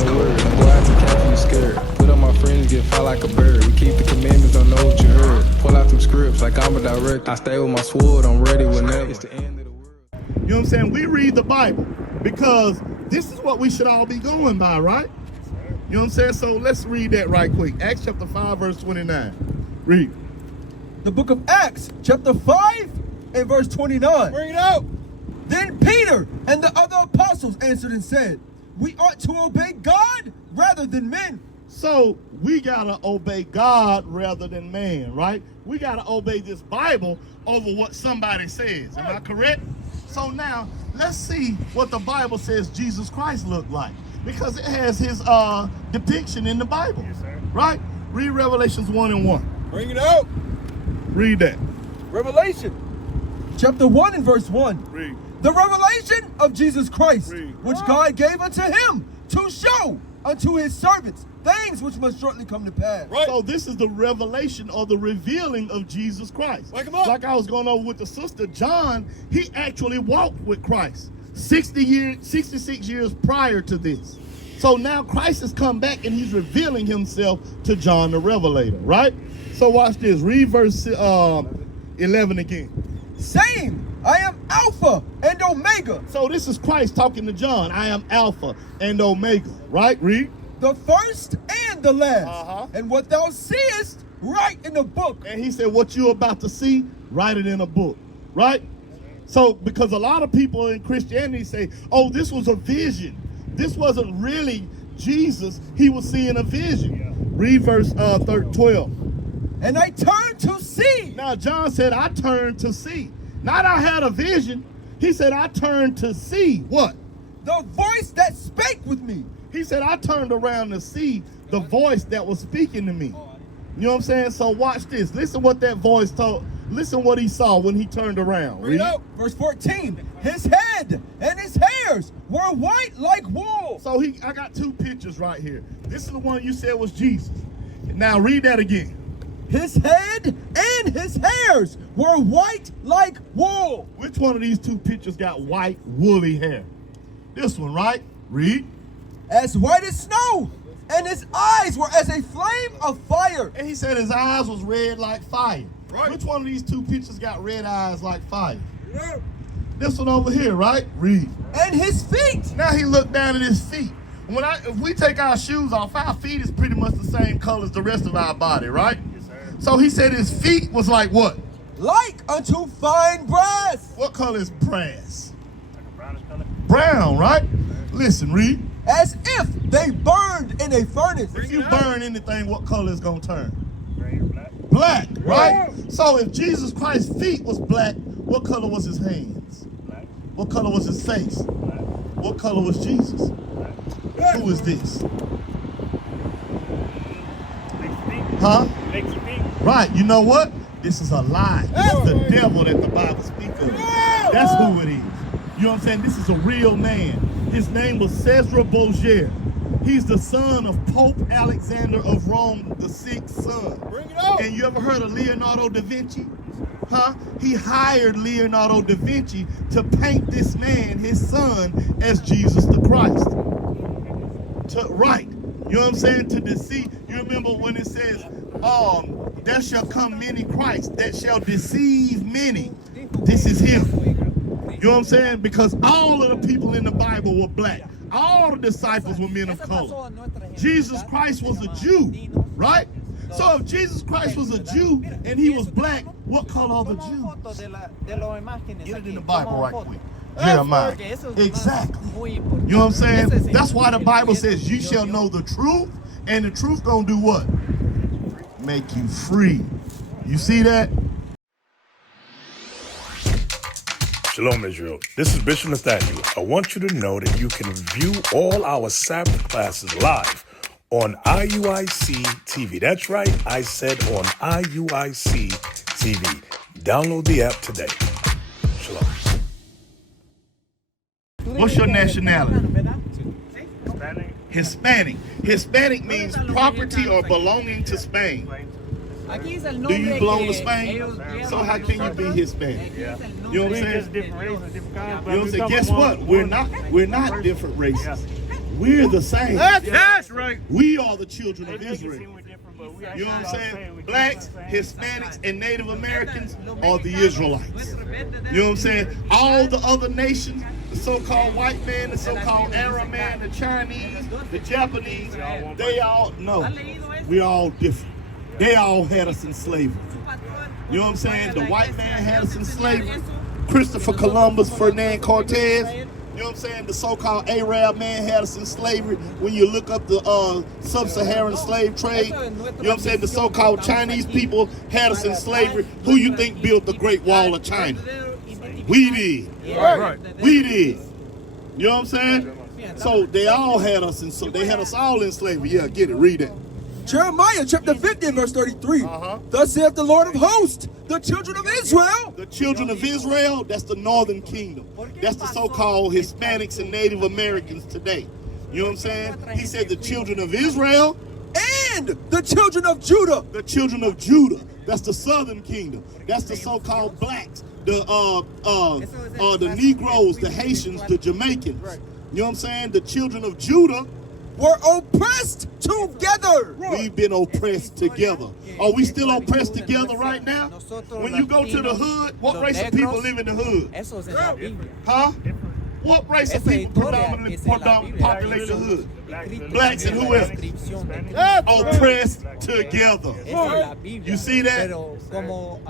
in the word. Don't go out to camp, you scared. Put on my friends, get fly like a bird. We keep the commandments, don't know what you heard. Pull out them scripts like I'm a director. I stay with my sword, I'm ready whenever. It's the end of the world. You know what I'm saying? We read the Bible because this is what we should all be going by, right? You know what I'm saying? So let's read that right quick. Acts chapter 5, verse 29. Read. The book of Acts, chapter 5 and verse 29. Bring it out. Then Peter and the other apostles answered and said, we ought to obey God rather than men. So we gotta obey God rather than man, right? We gotta obey this Bible over what somebody says. Am I correct? So now let's see what the Bible says Jesus Christ looked like, because it has his depiction in the Bible. Yes, sir. Right? Read Revelations 1:1. Bring it out. Read that. Revelation, chapter 1 and verse 1. Read. The revelation of Jesus Christ, Read. which God gave unto him to show unto his servants things which must shortly come to pass. Right. So this is the revelation or the revealing of Jesus Christ. Wake him up. Like I was going over with the sister, John, he actually walked with Christ 66 years prior to this. So now Christ has come back and he's revealing himself to John the Revelator, right? So watch this. Read verse 11 again. Saying, I am Alpha and Omega, So this is Christ talking to John. I am Alpha and Omega, right? Read. the first and the last. Uh-huh. And what thou seest, write in the book. And he said, what you're about to see, write it in a book, right? So, because a lot of people in Christianity say, oh, this was a vision. This wasn't really Jesus. He was seeing a vision. Yeah. Read verse 12. And I turned to see. Now, John said, I turned to see. Not I had a vision. He said, I turned to see what? The voice that spake with me. He said, I turned around to see the voice that was speaking to me. You know what I'm saying? So watch this. Listen what that voice told. Listen what he saw when he turned around. Read out. Verse 14. His head and his hairs were white like wool. So I got two pictures right here. This is the one you said was Jesus. Now read that again. His head and his hairs were white like wool. Which one of these two pictures got white, woolly hair? This one, right? Read. As white as snow, and his eyes were as a flame of fire. And he said his eyes was red like fire. Right. Which one of these two pictures got red eyes like fire? This one over here, right? Read. And his feet. Now he looked down at his feet. If we take our shoes off, our feet is pretty much the same color as the rest of our body, right? Yes, sir. So he said his feet was like what? Like unto fine brass. What color is brass? Like a brownish color. Brown, right? Listen, read. As if they burned in a furnace. If you burn anything, what color is going to turn? Gray or black. Black, right? So if Jesus Christ's feet was black, what color was his hands? Black. What color was his face? Black. What color was Jesus? Black. Who is this? Legs and feet. Huh? Legs and feet. Right, you know what? This is a lie. This is the devil that the Bible speaks of. That's who it is. You know what I'm saying? This is a real man. His name was Cesare Borgia. He's the son of Pope Alexander of Rome, the sixth son. Bring it out. And you ever heard of Leonardo da Vinci? Huh? He hired Leonardo da Vinci to paint this man, his son, as Jesus the Christ. Right. You know what I'm saying? To deceive. You remember when it says, there shall come many Christ that shall deceive many. This is him. You know what I'm saying? Because all of the people in the Bible were black. All the disciples were men of color. Jesus Christ was a Jew, right? So if Jesus Christ was a Jew and he was black, what color are the Jews? Get it in the Bible right quick. Jeremiah. Exactly. You know what I'm saying? That's why the Bible says you shall know the truth, and the truth gonna do what? Make you free. You see that? Shalom, Israel. This is Bishop Nathaniel. I want you to know that you can view all our Sabbath classes live on IUIC TV. That's right, I said on IUIC TV. Download the app today. Shalom. What's your nationality? Hispanic. Hispanic. Hispanic means property or belonging to Spain. Do you belong to Spain? So how can you be Hispanic? Yeah. You know what I'm We saying? just different races, different kinds. You know what I'm saying? Guess what? We're not different races. We're the same. That's right. We are the children of Maybe we can Israel. seem we're different, but we You know what I'm actually saying? all the same. We Blacks, keep on saying Hispanics, and Native Americans are the Israelites. You know what I'm saying? All the other nations, the so-called white man, the so-called Arab man, the Chinese, the Japanese, they all, no, we all different. They all had us in slavery. You know what I'm saying? The white man had us in slavery. Christopher Columbus, Ferdinand Cortez. You know what I'm saying? The so-called Arab man had us in slavery. When you look up the sub-Saharan slave trade, you know what I'm saying? The so-called Chinese people had us in slavery. Who you think built the Great Wall of China? We did. Right. We did. You know what I'm saying? So they all had us in. So they had us all in slavery. Yeah, get it. Read it. Jeremiah chapter 50 verse 33. Uh-huh. Thus saith the Lord of hosts, the children of Israel. The children of Israel, that's the northern kingdom. That's the so-called Hispanics and Native Americans today. You know what I'm saying? He said the children of Israel And the children of Judah. the children of Judah. That's the southern kingdom. That's the so-called blacks, the Negroes, the Haitians, the Jamaicans. You know what I'm saying? The children of Judah, Were oppressed together. we've been oppressed together. Are we still oppressed together right now? When you go to the hood, what race of people live in the hood? Eso es en la Biblia. Huh? What race of people predominantly populate the hood? Blacks and who else? Oppressed together. Eso es la Biblia. You see that? Pero como,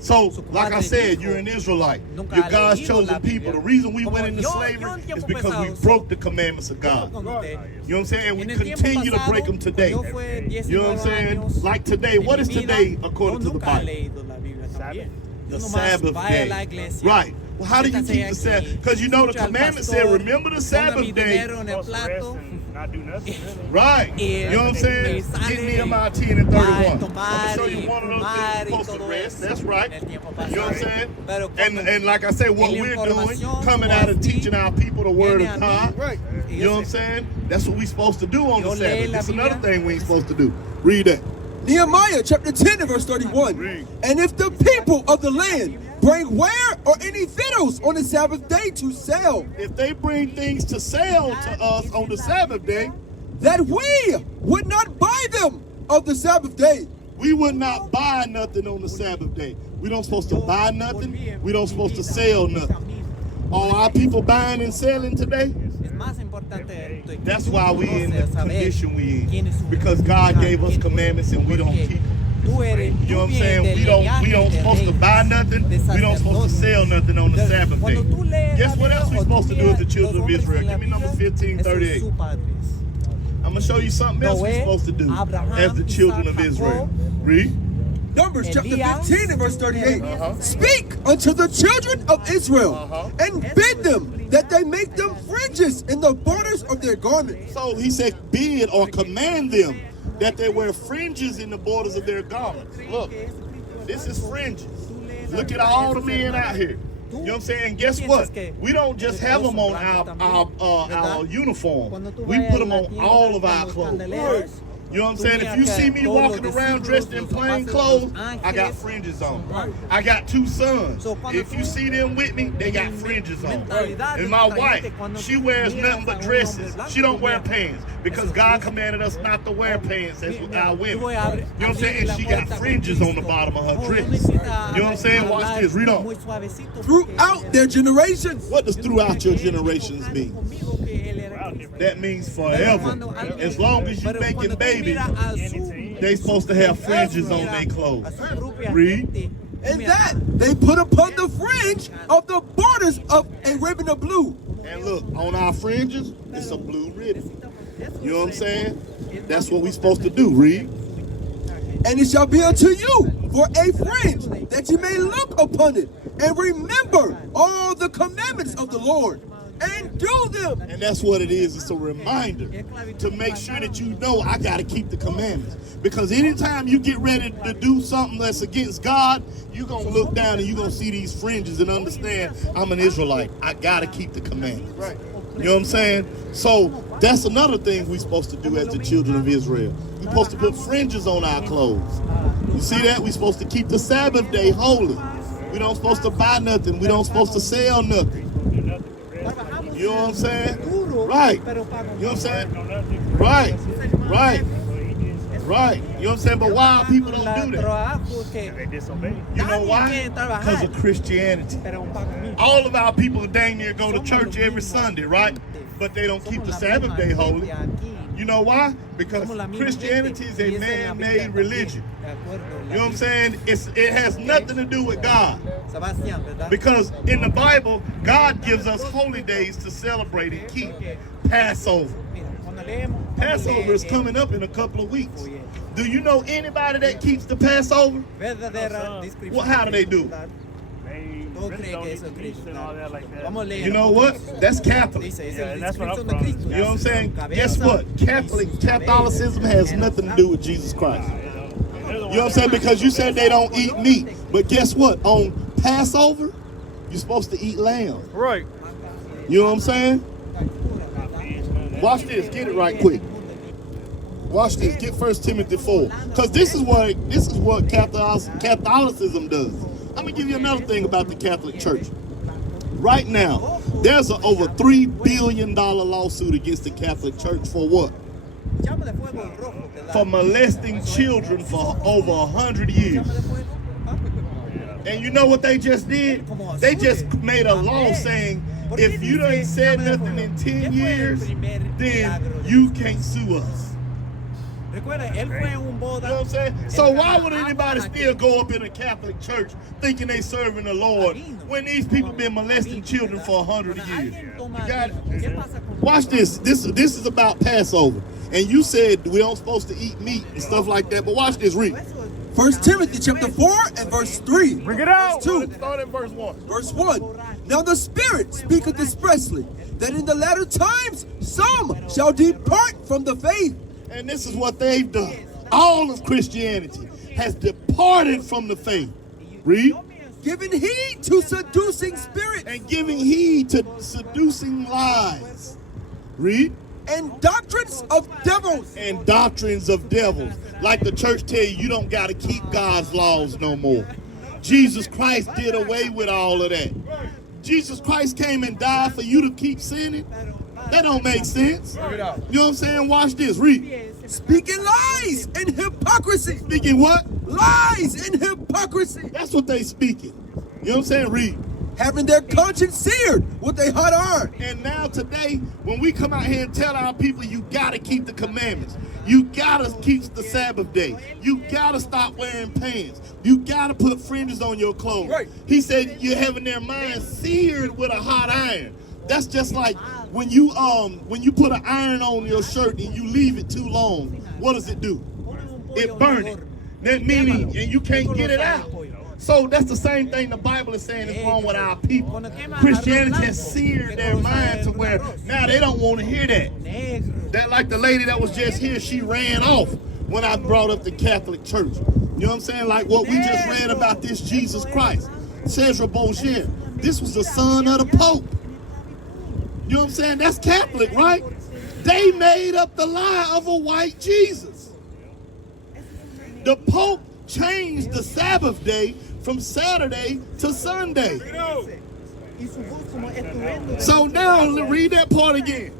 So, su like I padre said, dijo, you're an Israelite. nunca You're ha God's leído chosen la people. Biblia. The reason we Como went into yo slavery en is tiempo because we pasado, broke the commandments of God. con usted. You know what I'm saying? And we En el tiempo continue to pasado, break them today. yo fue You know what I'm 19 saying? años Like today, de what mi is vida, today according yo to the nunca he Bible? leído la Biblia también. The Yo nomás Sabbath vaya a la day. iglesia, Right. Well, how do you siéntase keep the Sabbath? aquí, Because you know the escucha al commandment said, pastor, remember the ponga mi Sabbath day. dinero en el Supposed to rest plato. and not do nothing, really. Right. Y You know what I'm saying? sale Get Nehemiah 10 and 31. a I'm going tomar to show y you one of those fumar things y you're supposed to todo rest. eso That's right. en el tiempo You know what I'm pasado. saying? Pero And like I say, what en la we're doing, información coming como out and así, teaching our people the word viene of a mí, God. y You yo know what I'm sé, saying? That's what we're supposed to do on Yo the leí Sabbath. la That's another Biblia. thing we ain't supposed to do. Read that. Nehemiah chapter 10 and verse 31. Read. And if the people of the land bring ware or any victuals on the Sabbath day to sell, If they bring things to sell to us on the Sabbath day, that we would not buy them of the Sabbath day. we would not buy nothing on the Sabbath day. We don't supposed to buy nothing. We don't supposed to sell nothing. Are our people buying and selling today? Es más importante tu That's why we in the conocer, saber condition we quién in. es su Because God identidad, gave us quién- commandments and we don't porque keep them. tú eres- You know what I'm tú saying? vienes We del don't linaje de supposed to reyes, buy nothing. de We don't supposed to sacerdotes. sell nothing on the Entonces, Sabbath cuando day. tú lees Guess la what else Biblia we o supposed tú to do as the miras children los of hombres Israel? en la Give me Numbers Biblia, 15:38. esos son sus padres. I'm gonna show you something else we're Noé, supposed to do Abraham, as the children of Isaac, Israel. Jacob. Read. Numbers chapter Elias. 15 and verse 38. Uh-huh. Speak unto the children of Israel Uh-huh. and bid them that they make them fringes in the borders of their garments. So he said, bid or command them that they wear fringes in the borders of their garments. Look, this is fringes. Look at all the men out here. You know what I'm saying? Guess what? We don't just have them on our uniform. We put them on all of our clothes. You know what I'm saying? If you see me walking around dressed in plain clothes, I got fringes on. I got two sons. If you see them with me, they got fringes on. And my wife, she wears nothing but dresses. She don't wear pants because God commanded us not to wear pants as with our women. You know what I'm saying? And she got fringes on the bottom of her dress. You know what I'm saying? Watch this. Read on. Throughout their generations. What does throughout your generations mean? That means forever. As long as you making babies, they supposed to have fringes on their clothes. Read. And that they put upon the fringe of the borders of a ribbon of blue. And look, on our fringes, it's a blue ribbon. You know what I'm saying? That's what we supposed to do. Read. And it shall be unto you for a fringe, that you may look upon it and remember all the commandments of the Lord and do them. And that's what it is. It's a reminder to make sure that you know I got to keep the commandments. Because anytime you get ready to do something that's against God, you're going to look down and you're going to see these fringes and understand I'm an Israelite. I got to keep the commandments. You know what I'm saying? So that's another thing we're supposed to do as the children of Israel. We're supposed to put fringes on our clothes. You see that? We're supposed to keep the Sabbath day holy. We don't supposed to buy nothing. We don't supposed to sell nothing. You know what I'm saying? duro, Right. pero pago You know what I'm saying? No, Right. Right. Right. You know what I'm saying? But why people don't do that? Trabajo que they disobey. You know nadie why? quiere trabajar, Because of Christianity. pero un pago mínimo. All of our people dang near go to church every Sunday, right? But they don't keep the Sabbath day holy. You know why? Because Christianity is a man-made religion. You know what I'm saying? It has nothing to do with God. Sebastián, ¿verdad? Because in the Bible, God gives us holy days to celebrate and keep. Passover. Mira, cuando leemos, Passover is coming up in a couple of weeks. Do you know anybody that keeps the Passover? verdadera descripción. Well, how do they do? They Todo really cree don't que need eso es to teach Cristo. and all that like that. Vamos a leer. You know what? That's Catholic. Dice, es Yeah, la that's what I'm descripción de from. Cristo. You know what I'm saying? Cabeza, Guess what? Catholicism has nothing to do with Jesus Christ. You know what I'm saying? Because you said they don't eat meat. But guess what? On Passover, you're supposed to eat lamb. Right. You know what I'm saying? Watch this. Get it right quick. Watch this. Get 1 Timothy 4. Because this is what Catholicism does. Let me give you another thing about the Catholic Church. Right now, there's an over $3 billion lawsuit against the Catholic Church for what? Llama de fuego rojo, ¿verdad? For molesting children for over 100 years. And you know what they just did? They just made a law saying if you done said nothing in 10 years, then you can't sue us. Recuerda, él fue en un You boda. know what I'm saying? So why would anybody still go up in a Catholic church thinking they serving the Lord when these people been molesting children for 100 years? You got it? Watch this. This is about Passover. And you said we don't supposed to eat meat and stuff like that. But watch this, read. 1 Timothy chapter 4 and verse 3. Bring it out. Verse 2. Let's start at verse 1. Verse 1. Now the Spirit speaketh expressly that in the latter times some shall depart from the faith. And this is what they've done. All of Christianity has departed from the faith. Read. Giving heed to seducing spirits And giving heed to seducing lies. Read. and doctrines of devils. And doctrines of devils. Like the church tell you, you don't got to keep God's laws no more. Jesus Christ did away with all of that. Jesus Christ came and died for you to keep sinning. That don't make sense. You know what I'm saying? Watch this. Read. Speaking lies and hypocrisy. Speaking what? Lies and hypocrisy. That's what they speaking. You know what I'm saying? Read. Having their conscience seared with a hot iron. And now today, when we come out here and tell our people you gotta keep the commandments, you gotta keep the Sabbath day, you gotta stop wearing pants, you gotta put fringes on your clothes. Right. He said you're having their minds seared with a hot iron. That's just like when you put an iron on your shirt and you leave it too long, what does it do? It burn it. That meaning, and you can't get it out. So that's the same thing the Bible is saying is wrong with our people. Christianity has seared their mind to where now they don't want to hear that. That like the lady that was just here, she ran off when I brought up the Catholic Church. You know what I'm saying? Like what we just read about this Jesus Christ. Cesar Borgia. This was the son of the Pope. You know what I'm saying? That's Catholic, right? They made up the lie of a white Jesus. The Pope changed the Sabbath day from Saturday to Sunday. So now read that part again.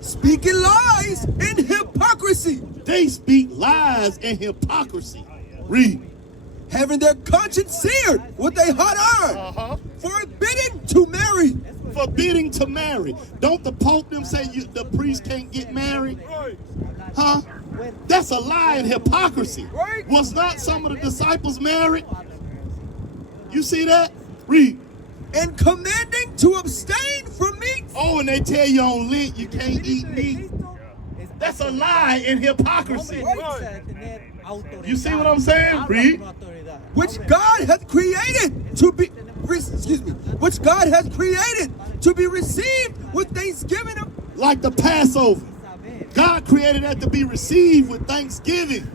Speaking lies and hypocrisy. They speak lies and hypocrisy. Read. Having their conscience seared with a hot iron. Forbidding to marry. Forbidding to marry. Don't the Pope them say the priest can't get married? Huh? That's a lie and hypocrisy. Was not some of the disciples married? You see that? Read. And commanding to abstain from meat. Oh, and they tell you on Lent you can't eat meat. That's a lie and hypocrisy. You see what I'm saying? Read. Which God hath created to be, which God hath created to be received with thanksgiving. Like the Passover. God created that to be received with thanksgiving.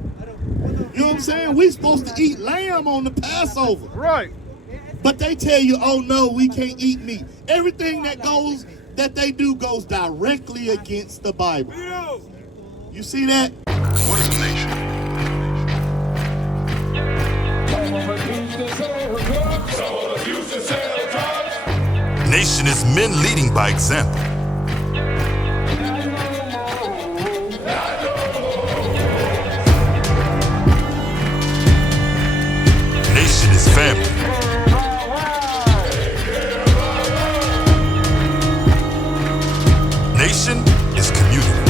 You know what I'm saying? We're supposed to eat lamb on the Passover. Right. But they tell you, oh no, we can't eat meat. Everything that they do goes directly against the Bible. You see that? What is the nation? Nation is men leading by example. Nation is family. Nation is community.